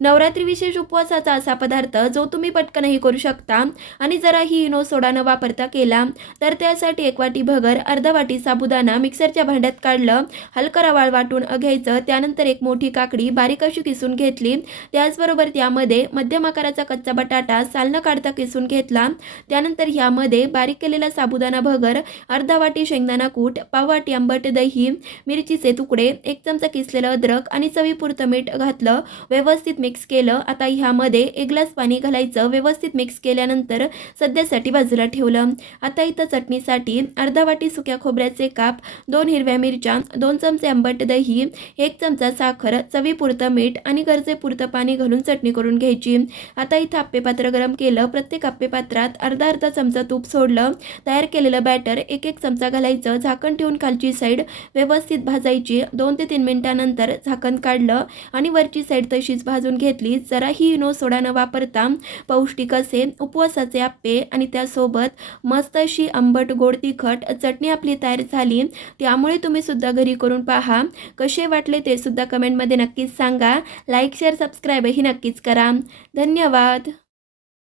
नवरात्री विशेष उपवासाचा असा पदार्थ जो तुम्ही पटकनही करू शकता आणि जराही इनो सोडा न वापरता केला तर त्यासाठी 1 वाटी भगर, अर्धा वाटी साबुदाणा मिक्सरच्या भांड्यात काढलं, हलकं रवाळ वाटून घ्यायचं. त्यानंतर एक मोठी काकडी बारीक अशी किसून घेतली. त्याचबरोबर त्यामध्ये मध्यम आकाराचा कच्चा बटाटा साल न काढता किसून घेतला. त्यानंतर ह्यामध्ये बारीक केलेला साबुदाणा भगर, अर्धा वाटी शेंगदाणा कूट, पाव वाटी आंबट दही, मिरचीचे तुकडे, 1 चमचा किसलेलं अद्रक आणि चवीपुरतं मीठ घातलं. व्यवस्थित मिक्स केलं. आता ह्यामध्ये 1 ग्लास पाणी घालायचं. व्यवस्थित मिक्स केल्यानंतर सध्यासाठी बाजूला ठेवलं. आता इथं चटणीसाठी अर्धा वाटी सुक्या खोबऱ्याचे काप, 2 हिरव्या मिरच्या, 2 चमचे आंबट दही, 1 चमचा साखर, चवीपुरतं मीठ आणि गरजेपुरतं पाणी घालून चटणी करून घ्यायची. आता इथं आप्पेपात्र गरम केलं. प्रत्येक आप्पेपात्रात अर्धा चमचा तूप सोडलं. तयार केलेलं बॅटर 1 चमचा घालायचं. झाकण ठेवून खालची साईड व्यवस्थित भाजायची. 2 ते 3 मिनिटांनंतर झाकण काढलं आणि वरची साईड तशीच भाजून घेतली. जराही इनो सोडा न वापरता पौष्टिक असे उपवासाचे आप्पे आणि त्यासोबत मस्त अशी आंबट गोड तिखट चटणी आपली तयार झाली. त्यामुळे तुम्ही सुद्धा घरी करून पहा. कसे वाटले ते सुद्धा कमेंटमध्ये नक्कीच सांगा. लाईक शेअर सबस्क्राईबही नक्कीच करा. धन्यवाद.